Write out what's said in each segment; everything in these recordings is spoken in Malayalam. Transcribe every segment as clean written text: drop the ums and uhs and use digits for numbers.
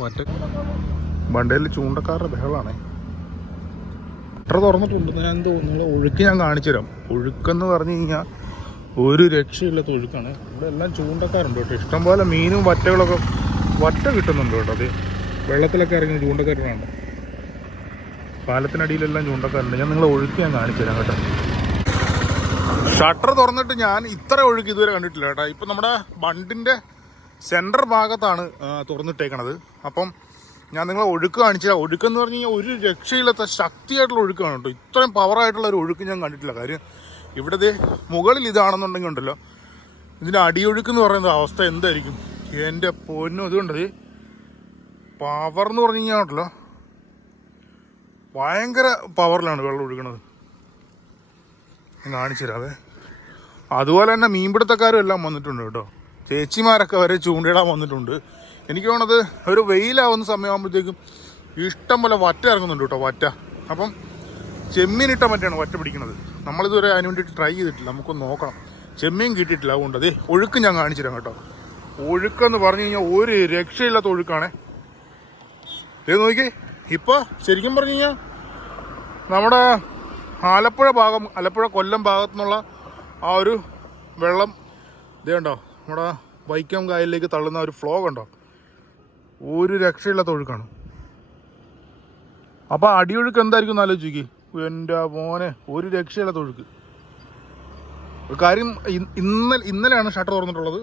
മറ്റേ ബണ്ടയിൽ ചൂണ്ടക്കാരുടെ ബഹളാണേ. ഷട്ടർ തുറന്നിട്ടുണ്ട്. ഞാൻ തോന്നുന്നു ഒഴുക്ക് ഞാൻ കാണിച്ചു തരാം. ഒഴുക്കെന്ന് പറഞ്ഞു കഴിഞ്ഞാൽ ഒരു രക്ഷയില്ലാത്ത ഒഴുക്കാണ്. ഇവിടെ എല്ലാം ചൂണ്ടക്കാരുണ്ട് കേട്ടോ. ഇഷ്ടംപോലെ മീനും വറ്റകളൊക്കെ വറ്റ കിട്ടുന്നുണ്ട് കേട്ടോ. അത് വെള്ളത്തിലൊക്കെ ഇറങ്ങി ചൂണ്ടക്കാരുണ്ട്. പാലത്തിനടിയിലെല്ലാം ചൂണ്ടക്കാരുണ്ട്. ഞാൻ നിങ്ങളെ ഒഴുക്ക് ഞാൻ കാണിച്ചു തരാം കേട്ടോ. ഷട്ടർ തുറന്നിട്ട് ഞാൻ ഇത്ര ഒഴുക്ക് ഇതുവരെ കണ്ടിട്ടില്ല കേട്ടോ. ഇപ്പം നമ്മുടെ ബണ്ടിൻ്റെ സെൻറ്റർ ഭാഗത്താണ് തുറന്നിട്ടേക്കണത്. അപ്പം ഞാൻ നിങ്ങളെ ഒഴുക്ക് കാണിച്ചു തരാം. ഒഴുക്കെന്ന് പറഞ്ഞു കഴിഞ്ഞാൽ ഒരു രക്ഷയില്ലാത്ത ശക്തിയായിട്ടുള്ള ഒഴുക്കാണ് കേട്ടോ. ഇത്രയും പവറായിട്ടുള്ള ഒരു ഒഴുക്ക് ഞാൻ കണ്ടിട്ടില്ല. കാര്യം ഇവിടത്തെ മുകളിൽ ഇതാണെന്നുണ്ടെങ്കിൽ ഉണ്ടല്ലോ, ഇതിൻ്റെ അടിയൊഴുക്ക് എന്ന് പറയുന്ന അവസ്ഥ എന്തായിരിക്കും എൻ്റെ പൊന്നും. അതുകൊണ്ടത് പവർ എന്ന് പറഞ്ഞു കഴിഞ്ഞാൽ ഉണ്ടല്ലോ ഭയങ്കര പവറിലാണ് വെള്ളം ഒഴുകണത്. ഞാൻ കാണിച്ചു തരാവേ. അതുപോലെ തന്നെ മീൻപിടുത്തക്കാരും എല്ലാം വന്നിട്ടുണ്ട് കേട്ടോ. ചേച്ചിമാരൊക്കെ വരെ ചൂണ്ടയിടാൻ വന്നിട്ടുണ്ട്. എനിക്ക് തോന്നുന്നത് ഒരു വെയിലാവുന്ന സമയമാകുമ്പോഴത്തേക്കും ഇഷ്ടം പോലെ വറ്റ ഇറങ്ങുന്നുണ്ട് കേട്ടോ. വറ്റ അപ്പം ചെമ്മീനിട്ട മറ്റാണ് വറ്റ പിടിക്കുന്നത്. നമ്മളിതുവരെ അതിന് വേണ്ടിയിട്ട് ട്രൈ ചെയ്തിട്ടില്ല. നമുക്കൊന്ന് നോക്കണം. ചെമ്മീൻ കിട്ടിയിട്ടില്ല. അതുകൊണ്ട് അതേ ഒഴുക്ക് ഞാൻ കാണിച്ചു തരാം കേട്ടോ. ഒഴുക്കെന്ന് പറഞ്ഞു കഴിഞ്ഞാൽ ഒരു രക്ഷയില്ലാത്ത ഒഴുക്കാണേ. ഇത് നോക്കി. ഇപ്പോൾ ശരിക്കും പറഞ്ഞു കഴിഞ്ഞാൽ നമ്മുടെ ആലപ്പുഴ കൊല്ലം ഭാഗത്തു നിന്നുള്ള ആ ഒരു വെള്ളം ഇതേ കണ്ടോ, നമ്മുടെ വൈക്കം കായലിലേക്ക് തള്ളുന്ന ഒരു ഫ്ലോ കണ്ടോ. ഒരു രക്ഷയില്ലാത്ത ഒഴുക്കാണ്. അപ്പോൾ അടിയൊഴുക്ക് എന്തായിരിക്കും എന്ന് ആലോചിക്ക്. എൻ്റെ മോനെ, ഒരു രക്ഷയില്ലാത്ത ഒഴുക്ക്. കാര്യം ഇന്നലെയാണ് ഷട്ടർ തുറന്നിട്ടുള്ളത്.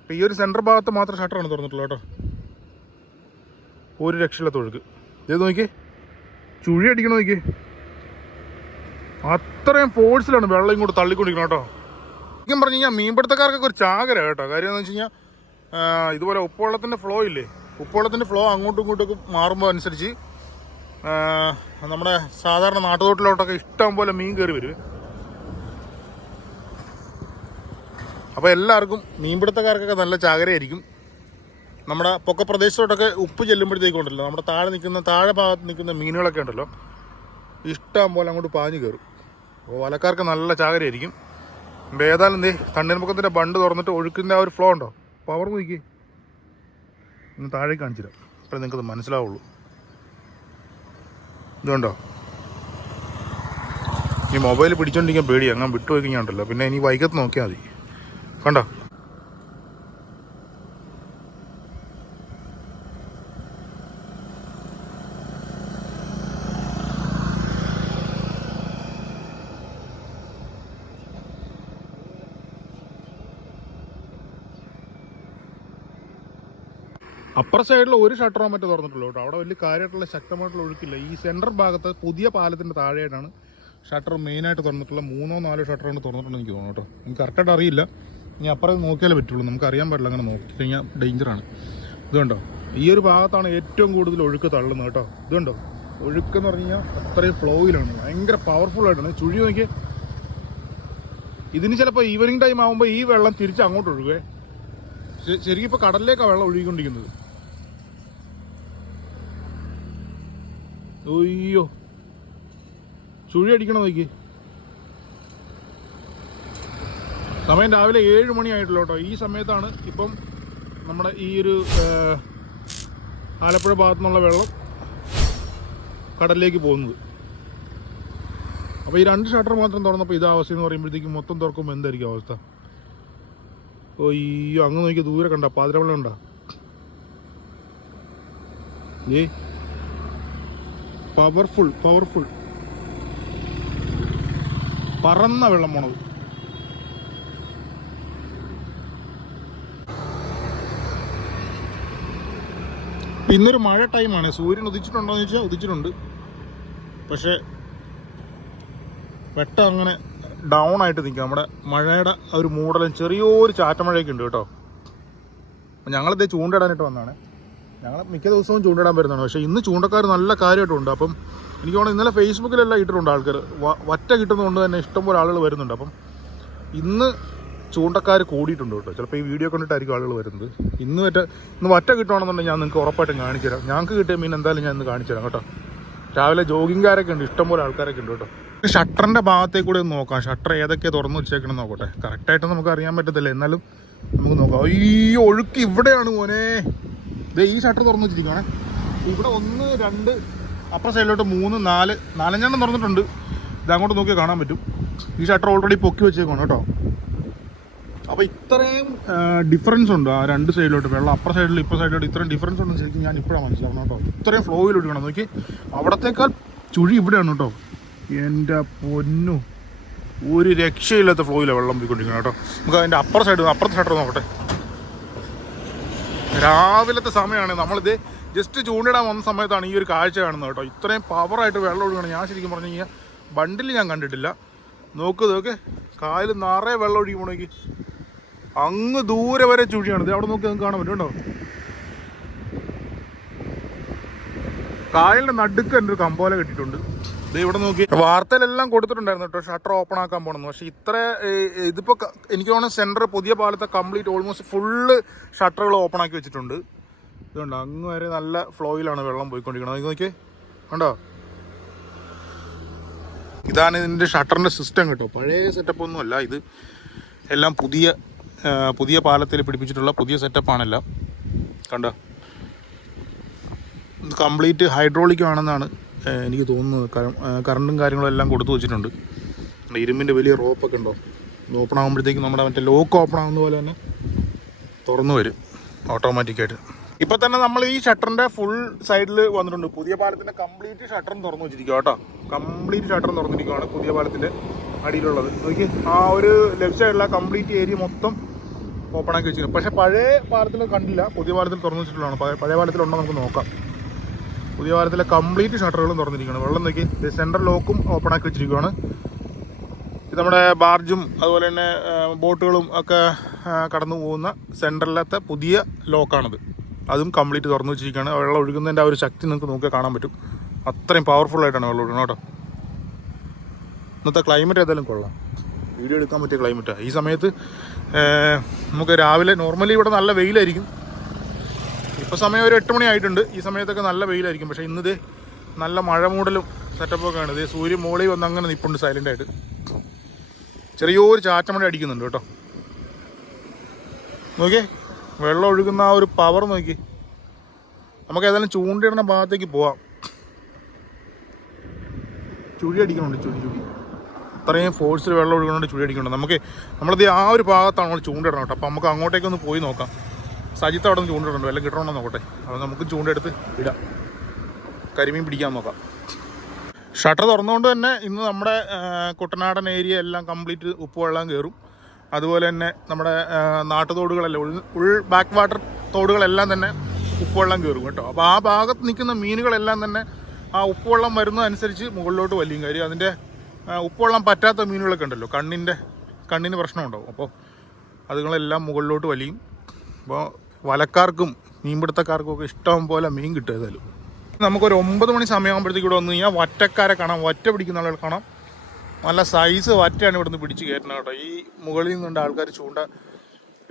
അപ്പോൾ ഈ ഒരു സെൻറ്റർ ഭാഗത്ത് മാത്രം ഷട്ടറാണ് തുറന്നിട്ടുള്ളത് കേട്ടോ. ഒരു രക്ഷയില്ലാത്ത ഒഴുക്ക്. ഇത് നോക്കിയേ, ചുഴി അടിക്കണം നോക്കിയേ. അത്രയും ഫോഴ്സിലാണ് വെള്ളം ഇങ്ങോട്ട് തള്ളിക്കൊണ്ടിരിക്കണം കേട്ടോ. ശരിക്കും പറഞ്ഞു കഴിഞ്ഞാൽ മീൻപിടുത്തക്കാർക്കൊക്കെ ഒരു ചാകര കേട്ടോ. കാര്യം എന്ന് വെച്ച് കഴിഞ്ഞാൽ ഇതുപോലെ ഉപ്പുവെള്ളത്തിൻ്റെ ഫ്ലോ ഇല്ലേ, ഉപ്പുവെള്ളത്തിൻ്റെ ഫ്ലോ അങ്ങോട്ടും ഇങ്ങോട്ടൊക്കെ മാറുമ്പോൾ അനുസരിച്ച് നമ്മുടെ സാധാരണ നാട്ടുതോട്ടിലോട്ടൊക്കെ ഇഷ്ടം പോലെ മീൻ കയറി വരും. അപ്പോൾ എല്ലാവർക്കും മീൻപിടുത്തക്കാർക്കൊക്കെ നല്ല ചാകരയായിരിക്കും. നമ്മുടെ പൊക്കപ്രദേശത്തോട്ടൊക്കെ ഉപ്പ് ചെല്ലുമ്പോഴത്തേക്കുണ്ടല്ലോ, നമ്മുടെ താഴെ ഭാഗത്ത് നിൽക്കുന്ന മീനുകളൊക്കെ ഉണ്ടല്ലോ ഇഷ്ടം പോലെ അങ്ങോട്ട് പാഞ്ഞു കയറും. അപ്പോൾ വലക്കാർക്ക് നല്ല ചാകരയായിരിക്കും. ഇപ്പോൾ ഏതായാലും എന്തേ തണ്ണീർമുക്കത്തിൻ്റെ ബണ്ട് തുറന്നിട്ട് ഒഴുക്കിൻ്റെ ആ ഒരു ഫ്ലോ ഉണ്ടോ, പവർ നോക്കി. ഇന്ന് താഴേക്ക് കാണിച്ചു തരാം. അപ്പോഴേ നിങ്ങൾക്കത് മനസ്സിലാവുള്ളൂ. ഇതുണ്ടോ, ഈ മൊബൈൽ പിടിച്ചോണ്ടിരിക്കാൻ പേടി. അങ്ങനെ വിട്ടുപോയി കഴിഞ്ഞാൽ പിന്നെ ഇനി വൈകത്ത് നോക്കിയാൽ മതി. കണ്ടോ, അപ്പുറ സൈഡിൽ ഒരു ഷട്ടറോ മറ്റോ തുറന്നിട്ടുള്ളൂ കേട്ടോ. അവിടെ വലിയ കാര്യമായിട്ടുള്ള ശക്തമായിട്ടുള്ള ഒഴുക്കില്ല. ഈ സെൻട്രൽ ഭാഗത്ത് പുതിയ പാലത്തിൻ്റെ താഴെയായിട്ടാണ് ഷട്ടർ മെയിനായിട്ട് തുറന്നിട്ടുള്ള. 3-4 ഷട്ടറാണ് തുറന്നിട്ടുണ്ടെന്ന് എനിക്ക് തോന്നുന്നു കേട്ടോ. എനിക്ക് കറക്റ്റായിട്ട് അറിയില്ല. ഇനി അപ്പുറം നോക്കിയാലേ പറ്റുള്ളൂ. നമുക്ക് അറിയാൻ പാടില്ല. അങ്ങനെ നോക്കി കഴിഞ്ഞാൽ ഡേഞ്ചറാണ്. ഇതുണ്ടോ, ഈ ഒരു ഭാഗത്താണ് ഏറ്റവും കൂടുതൽ ഒഴുക്ക് തള്ളുന്നത് കേട്ടോ. ഇതുണ്ടോ, ഒഴുക്കെന്ന് പറഞ്ഞു കഴിഞ്ഞാൽ അത്രയും ഫ്ലോയിലാണ്, ഭയങ്കര പവർഫുള്ളായിട്ടാണ്. ചുഴി നോക്കി. ഇതിന് ചിലപ്പോൾ ഈവനിങ് ടൈം ആകുമ്പോൾ ഈ വെള്ളം തിരിച്ച് അങ്ങോട്ട് ഒഴുകുവേ. ശരിക്കും ഇപ്പോൾ കടലിലേക്കാണ് വെള്ളം ഒഴുകിക്കൊണ്ടിരിക്കുന്നത്. അയ്യോ, ചുഴി അടിക്കണം നോക്കി. സമയം രാവിലെ 7 മണി ആയിട്ടുള്ളൂ കേട്ടോ. ഈ സമയത്താണ് ഇപ്പം നമ്മുടെ ഈ ഒരു ആലപ്പുഴ ഭാഗത്തു നിന്നുള്ള വെള്ളം കടലിലേക്ക് പോകുന്നത്. അപ്പോൾ ഈ 2 ഷട്ടർ മാത്രം തുറന്നപ്പോൾ ഇതാ അവസ്ഥ എന്ന് പറയുമ്പോഴത്തേക്കും മൊത്തം തുറക്കുമ്പോൾ എന്തായിരിക്കും അവസ്ഥ. അയ്യോ, അങ്ങ് നോക്കിയാൽ ദൂരെ കണ്ട പാതിരവെള്ളം ഉണ്ടാ. പവർഫുൾ പറന്ന വെള്ളം പോണത്. ഇന്നൊരു മഴ ടൈമാണ്. സൂര്യൻ ഉദിച്ചിട്ടുണ്ടോ എന്ന് ചോദിച്ചാൽ ഉദിച്ചിട്ടുണ്ട്. പക്ഷെ വെട്ടം അങ്ങനെ ഡൗൺ ആയിട്ട് നിൽക്കുക. നമ്മുടെ മഴയുടെ ഒരു മൂടലും ചെറിയൊരു ചാറ്റമഴയൊക്കെ ഉണ്ട് കേട്ടോ. ഞങ്ങളിതേ ചൂണ്ടയിടാനായിട്ട് വന്നതാണ്. ഞങ്ങൾ മിക്ക ദിവസവും ചൂണ്ടിടാൻ വരുന്നതാണ്. പക്ഷേ ഇന്ന് ചൂണ്ടക്കാർ നല്ല കാര്യമായിട്ടുണ്ട്. അപ്പം എനിക്ക് തോന്നുന്നു ഇന്നലെ ഫേസ്ബുക്കിലെല്ലാം ഇട്ടിട്ടുണ്ട് ആൾക്കാർ. വറ്റ കിട്ടുന്നതുകൊണ്ട് തന്നെ ഇഷ്ടംപോലെ ആളുകൾ വരുന്നുണ്ട്. അപ്പം ഇന്ന് ചൂണ്ടക്കാർ കൂടിയിട്ടുണ്ട് കേട്ടോ. ചിലപ്പോൾ ഈ വീഡിയോ കണ്ടിട്ടായിരിക്കും ആളുകൾ വരുന്നത്. ഇന്ന് വറ്റ കിട്ടുകയാണെന്നുണ്ടെങ്കിൽ ഞാൻ നിങ്ങൾക്ക് ഉറപ്പായിട്ടും കാണിച്ചു തരാം. ഞങ്ങൾക്ക് കിട്ടിയ മീൻ എന്തായാലും ഞാൻ ഇന്ന് കാണിച്ചു തരാം കേട്ടോ. രാവിലെ ജോഗിങ്കാരൊക്കെ ഉണ്ട്, ഇഷ്ടംപോലെ ആൾക്കാരൊക്കെ ഉണ്ട് കേട്ടോ. ഷട്ടറിൻ്റെ ഭാഗത്തേക്ക് കൂടെ ഒന്ന് നോക്കാം. ഷട്ടർ ഏതൊക്കെയാണ് തുറന്ന് വെച്ചേക്കണം നോക്കട്ടെ. കറക്റ്റായിട്ട് നമുക്ക് അറിയാൻ പറ്റത്തില്ല, എന്നാലും നമുക്ക് നോക്കാം. ഈ ഒഴുക്ക് ഇവിടെയാണ് മോനെ. ഈ ഷട്ടർ തുറന്നു വെച്ചിരിക്കുകയാണ്. ഇവിടെ 1, 2 അപ്പുറ സൈഡിലോട്ട് 3, 4, 4 തുറന്നിട്ടുണ്ട്. ഇതങ്ങോട്ട് നോക്കിയാൽ കാണാൻ പറ്റും. ഈ ഷട്ടർ ഓൾറെഡി പൊക്കി വെച്ചേക്കാണ് കേട്ടോ. അപ്പോൾ ഇത്രയും ഡിഫറൻസ് ഉണ്ട് ആ 2 സൈഡിലോട്ട്. വെള്ളം അപ്പുറ സൈഡിൽ ഇപ്പുറ സൈഡിലോട്ട് ഇത്രയും ഡിഫറൻസ് ഉണ്ടെന്ന് ശരിക്കും ഞാൻ ഇപ്പോഴാണ് മനസ്സിലാക്കണം കേട്ടോ. ഇത്രയും ഫ്ലോയിൽ ഒഴുകണം. നോക്കി, അവിടത്തേക്കാൾ ചുഴി ഇവിടെയാണ് കേട്ടോ. എൻ്റെ പൊന്നു, ഒരു രക്ഷയില്ലാത്ത ഫ്ലോയിലാണ് വെള്ളം പോയിക്കൊണ്ടിരിക്കണം കേട്ടോ. നമുക്ക് അതിൻ്റെ അപ്പുറത്തെ ഷട്ടർ നോക്കട്ടെ. രാവിലത്തെ സമയമാണ്. നമ്മളിത് ജസ്റ്റ് ചൂണ്ടിടാൻ വന്ന സമയത്താണ് ഈ ഒരു കാഴ്ച കാണുന്നത് കേട്ടോ. ഇത്രയും പവറായിട്ട് വെള്ളം ഒഴുകണം ഞാൻ ശരിക്കും പറഞ്ഞു കഴിഞ്ഞാൽ ബണ്ടിൽ ഞാൻ കണ്ടിട്ടില്ല. നോക്ക്, കായൽ നിറയെ വെള്ളം ഒഴുകി പോണേക്ക് അങ്ങ് ദൂരെ വരെ ചുഴിയാണ്. ഇത് അവിടെ നോക്കി നിങ്ങൾക്ക് കാണാൻ പറ്റും കേട്ടോ. കായലിൻ്റെ നടുക്ക് എൻ്റെ ഒരു കമ്പോല കെട്ടിയിട്ടുണ്ട്. ഇത് ഇവിടെ നോക്കി വാർത്തയിലെല്ലാം കൊടുത്തിട്ടുണ്ടായിരുന്നു കേട്ടോ, ഷട്ടർ ഓപ്പൺ ആക്കാൻ പോകണമെന്ന്. പക്ഷേ ഇതിപ്പോൾ എനിക്ക് തോന്നുന്നു സെൻറ്റർ പുതിയ പാലത്തെ കംപ്ലീറ്റ് ഓൾമോസ്റ്റ് ഫുള്ള് ഷട്ടറുകൾ ഓപ്പൺ ആക്കി വെച്ചിട്ടുണ്ട്. ഇതുകൊണ്ട് അങ്ങ് വരെ നല്ല ഫ്ലോയിലാണ് വെള്ളം പോയിക്കൊണ്ടിരിക്കുന്നത്. അത് നോക്കിയേ, കണ്ടോ? ഇതാണ് ഇതിൻ്റെ ഷട്ടറിൻ്റെ സിസ്റ്റം കേട്ടോ. പഴയ സെറ്റപ്പ് ഒന്നുമല്ല ഇത്. എല്ലാം പുതിയ പാലത്തിൽ പിടിപ്പിച്ചിട്ടുള്ള പുതിയ സെറ്റപ്പാണെല്ലാം. കണ്ടോ? ഇത് കംപ്ലീറ്റ് ഹൈഡ്രോളിക് ആണെന്നാണ് എനിക്ക് തോന്നുന്നത്. കറണ്ടും കാര്യങ്ങളും എല്ലാം കൊടുത്തു വെച്ചിട്ടുണ്ട്. ഇരുമ്പിൻ്റെ വലിയ റോപ്പൊക്കെ ഉണ്ടോ. ഓപ്പൺ ആകുമ്പോഴത്തേക്കും നമ്മുടെ മറ്റേ ലോക്ക് ഓപ്പൺ ആകുന്ന പോലെ തന്നെ തുറന്നു വരും ഓട്ടോമാറ്റിക്കായിട്ട്. ഇപ്പം തന്നെ നമ്മൾ ഈ ഷട്ടറിൻ്റെ ഫുൾ സൈഡിൽ വന്നിട്ടുണ്ട്. പുതിയ പാലത്തിൻ്റെ കംപ്ലീറ്റ് ഷട്ടറും തുറന്നു വെച്ചിരിക്കുക കേട്ടോ. കംപ്ലീറ്റ് ഷട്ടറും തുറന്നിരിക്കുകയാണ് പുതിയ പാലത്തിൻ്റെ അടിയിലുള്ളത്. നോക്കി, ആ ഒരു ലെഫ്റ്റ് സൈഡിലുള്ള കംപ്ലീറ്റ് ഏരിയ മൊത്തം ഓപ്പൺ ആക്കി വെച്ചിരിക്കുന്നത്. പക്ഷേ പഴയ പാലത്തിൽ കണ്ടില്ല, പുതിയ പാലത്തിൽ തുറന്നു വെച്ചിട്ടുള്ളതാണ്. പഴയ പാലത്തിലുണ്ടോ നമുക്ക് നോക്കാം. പുതിയ പാലത്തിലെ കംപ്ലീറ്റ് ഷട്ടറുകളും തുറന്നിരിക്കുകയാണ്. വെള്ളം നോക്കി, സെൻട്രൽ ലോക്കും ഓപ്പൺ ആക്കി വെച്ചിരിക്കുകയാണ്. ഇത് നമ്മുടെ ബാർജും അതുപോലെ തന്നെ ബോട്ടുകളും ഒക്കെ കടന്നു പോകുന്ന സെൻട്രലിലത്തെ പുതിയ ലോക്കാണിത്. അതും കംപ്ലീറ്റ് തുറന്നു വെച്ചിരിക്കുകയാണ്. വെള്ളം ഒഴുകുന്നതിൻ്റെ ആ ഒരു ശക്തി നിങ്ങൾക്ക് നോക്കിയാൽ കാണാൻ പറ്റും. അത്രയും പവർഫുള്ളായിട്ടാണ് വെള്ളം ഒഴുകുന്നത് കേട്ടോ. ഇന്നത്തെ ക്ലൈമറ്റ് ഏതായാലും കൊള്ളാം, വീഡിയോ എടുക്കാൻ പറ്റിയ ക്ലൈമറ്റാണ്. ഈ സമയത്ത് നമുക്ക് രാവിലെ നോർമലി ഇവിടെ നല്ല വെയിലായിരിക്കും. ഇപ്പോൾ സമയം ഒരു 8 മണി ആയിട്ടുണ്ട്. ഈ സമയത്തൊക്കെ നല്ല വെയിലായിരിക്കും. പക്ഷേ ഇന്നത് നല്ല മഴ മൂടലും സെറ്റപ്പൊക്കെ ആണ്. ഇത് സൂര്യൻ മോളിൽ വന്ന് അങ്ങനെ നിൽപ്പുണ്ട് സൈലൻ്റായിട്ട്. ചെറിയൊരു ചാറ്റമഴ അടിക്കുന്നുണ്ട് കേട്ടോ. നോക്കിയേ, വെള്ളം ഒഴുകുന്ന ആ ഒരു പവർ നോക്കി. നമുക്ക് ഏതായാലും ചൂണ്ടിടുന്ന ഭാഗത്തേക്ക് പോവാം. ചുഴി അടിക്കണുണ്ട്, ചുഴി അത്രയും ഫോഴ്സിൽ വെള്ളം ഒഴുകുന്നുണ്ട്, ചുഴി അടിക്കുന്നുണ്ട്. നമ്മളത് ആ ഒരു ഭാഗത്താണ് നമ്മൾ ചൂണ്ടിടണം കേട്ടോ. അപ്പോൾ നമുക്ക് അങ്ങോട്ടേക്കൊന്ന് പോയി നോക്കാം. സജിത്ത് അവിടെ നിന്ന് ചൂണ്ടിടുന്നുണ്ട്, വല്ലതും കിട്ടണമെന്ന് നോക്കട്ടെ. അപ്പോൾ നമുക്ക് ചൂണ്ടെടുത്ത് ഇടാം, കരിമീൻ പിടിക്കാൻ നോക്കാം. ഷട്ടർ തുറന്നുകൊണ്ട് തന്നെ ഇന്ന് നമ്മുടെ കുട്ടനാടൻ ഏരിയ എല്ലാം കംപ്ലീറ്റ് ഉപ്പുവെള്ളം കയറും. അതുപോലെ തന്നെ നമ്മുടെ നാട്ടുതോടുകളെല്ലാം ഉൾ ബാക്ക് വാട്ടർ തോടുകളെല്ലാം തന്നെ ഉപ്പുവെള്ളം കയറും കേട്ടോ. അപ്പോൾ ആ ഭാഗത്ത് നിൽക്കുന്ന മീനുകളെല്ലാം തന്നെ ആ ഉപ്പുവെള്ളം വരുന്നതനുസരിച്ച് മുകളിലോട്ട് വലിയും. കാര്യം അതിൻ്റെ ഉപ്പുവെള്ളം പറ്റാത്ത മീനുകളൊക്കെ ഉണ്ടല്ലോ, കണ്ണിന് പ്രശ്നമുണ്ടാവും. അപ്പോൾ അതുങ്ങളെല്ലാം മുകളിലോട്ട് വലിയും. അപ്പോൾ വലക്കാർക്കും മീൻപിടുത്തക്കാർക്കും ഒക്കെ ഇഷ്ടം പോലെ മീൻ കിട്ടും. ഏതായാലും നമുക്കൊരു 9 മണി സമയമാകുമ്പോഴത്തേക്ക് ഇവിടെ വന്നു കഴിഞ്ഞാൽ വറ്റക്കാരെ കാണാം, വറ്റ പിടിക്കുന്ന ആളുകൾ കാണാം. നല്ല സൈസ് വറ്റയാണ് ഇവിടുന്ന് പിടിച്ച് കയറ്റുന്നത് കേട്ടോ. ഈ മുകളിൽ നിന്നുണ്ട് ആൾക്കാർ ചൂണ്ട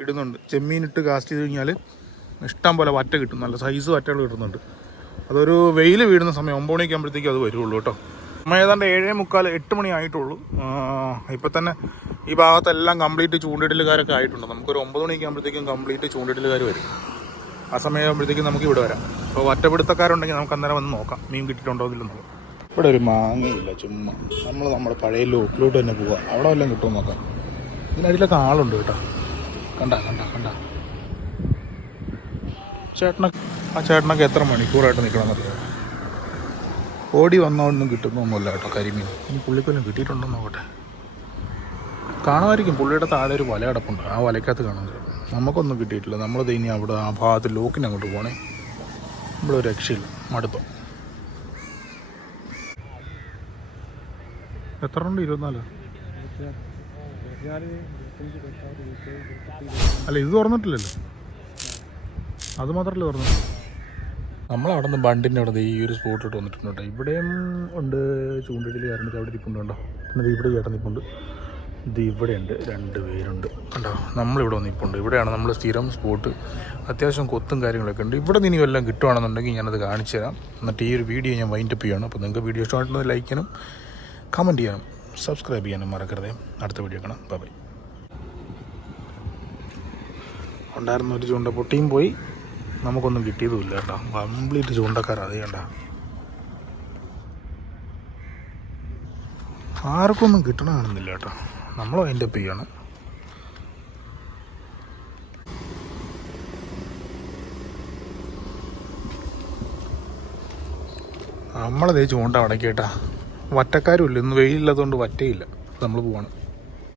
ഇടുന്നുണ്ട്. ചെമ്മീനിട്ട് കാസ്റ്റ് ചെയ്ത് കഴിഞ്ഞാൽ ഇഷ്ടം പോലെ വറ്റ കിട്ടും, നല്ല സൈസ് വറ്റകൾ കിട്ടുന്നുണ്ട്. അതൊരു വെയിൽ വീഴുന്ന സമയം 9 മണിയൊക്കെ ആകുമ്പോഴത്തേക്കും അത് വരുള്ളൂ കേട്ടോ. നമ്മൾ ഏതാണ്ട് 7:45, 8 മണി ആയിട്ടുള്ളൂ. ഇപ്പം തന്നെ ഈ ഭാഗത്തെല്ലാം കംപ്ലീറ്റ് ചൂണ്ടിടലുകാരൊക്കെ ആയിട്ടുണ്ട്. നമുക്കൊരു 9 മണിയൊക്കെ ആകുമ്പോഴത്തേക്കും കംപ്ലീറ്റ് ചൂണ്ടിടലുകാർ വരും. ആ സമയമാകുമ്പോഴത്തേക്കും നമുക്ക് ഇവിടെ വരാം. അപ്പോൾ വറ്റപിടുത്തക്കാരുണ്ടെങ്കിൽ നമുക്ക് അന്നേരം വന്ന് നോക്കാം മീൻ കിട്ടിയിട്ടുണ്ടോ എന്നില്ലെന്ന്. ഇവിടെ ഒരു മാങ്ങയില്ല, ചുമ്മാ നമ്മുടെ പഴയ ലോക്കിലോട്ട് തന്നെ പോവുക. അവിടെ വല്ലതും കിട്ടുമെന്ന് നോക്കാം. ഇതിനടിയിലൊക്കെ ആളുണ്ട് കേട്ടോ. കണ്ട ചേട്ടനൊക്കെ എത്ര മണിക്കൂറായിട്ട് നിൽക്കണമെന്നറിയാം. ഓടി വന്നൊന്നും കിട്ടുന്നൊന്നുമില്ല കേട്ടോ കരിമീൻ. ഇനി പുള്ളിക്കൊല്ലം കിട്ടിയിട്ടുണ്ടെന്ന് നോക്കട്ടെ. കാണുമായിരിക്കും, പുള്ളിയുടെ താഴെ ഒരു വല കിടപ്പുണ്ട്, ആ വലക്കകത്ത് കാണുന്നത്. നമുക്കൊന്നും കിട്ടിയിട്ടില്ല. നമ്മളത് ഇനി അവിടെ ആ ഭാഗത്ത് ലോക്കിന് അങ്ങോട്ട് പോകണേ. ഇവിടെ ഒരു രക്ഷയില്ല, മടുത്തോ. എത്ര ഉണ്ട്? 24. അല്ല, ഇത് തുറന്നിട്ടില്ലല്ലോ. അത് മാത്രമല്ലേ തുറന്നു. നമ്മളവിടെ നിന്ന് ബണ്ടിൻ്റെ അവിടെ ഈ ഒരു സ്പോട്ടിട്ട് വന്നിട്ടുണ്ട് കേട്ടോ. ഇവിടെയും ഉണ്ട് ചൂണ്ടിടൽ കാരണം അവിടെ ഇരിപ്പുണ്ട് കേട്ടോ. എന്നിട്ട് ഇവിടെ ചേട്ടൻ നിൽപ്പുണ്ട്. ഇത് ഇവിടെ ഉണ്ട്, 2 പേരുണ്ട് കണ്ടോ. നമ്മളിവിടെ വന്നിപ്പുണ്ട്. ഇവിടെയാണ് നമ്മൾ സ്ഥിരം സ്പോട്ട്. അത്യാവശ്യം കൊത്തും കാര്യങ്ങളൊക്കെ ഉണ്ട്. ഇവിടെ നിന്ന് വല്ലതും കിട്ടുകയാണെന്നുണ്ടെങ്കിൽ ഞാനത് കാണിച്ചു തരാം. എന്നിട്ട് ഈ ഒരു വീഡിയോ ഞാൻ വൈൻഡപ്പ് ചെയ്യണം. അപ്പോൾ നിങ്ങൾക്ക് വീഡിയോ ഇഷ്ടമായിട്ടുള്ളത് ലൈക്ക് ചെയ്യാനും കമൻറ്റ് ചെയ്യാനും സബ്സ്ക്രൈബ് ചെയ്യാനും മറക്കരുത്. അടുത്ത വീഡിയോ കാണാം. ബൈ. ഉണ്ടായിരുന്ന ഒരു ചൂണ്ട പൊട്ടിയും പോയി, നമുക്കൊന്നും കിട്ടിയതുമില്ല കേട്ടോ. കംപ്ലീറ്റ് ചൂണ്ടക്കാരാ. അത് കണ്ട ആർക്കൊന്നും കിട്ടണ കാണുന്നില്ല കേട്ടോ. നമ്മൾ അതിൻ്റെ ചെയ്യാണ്. നമ്മളതേ ചൂണ്ട അടക്കിയേട്ടാ. വറ്റക്കാരും ഇല്ല, ഇന്ന് വെയിലില്ലാത്തതുകൊണ്ട് വറ്റയില്ല. നമ്മൾ പോവാണ്.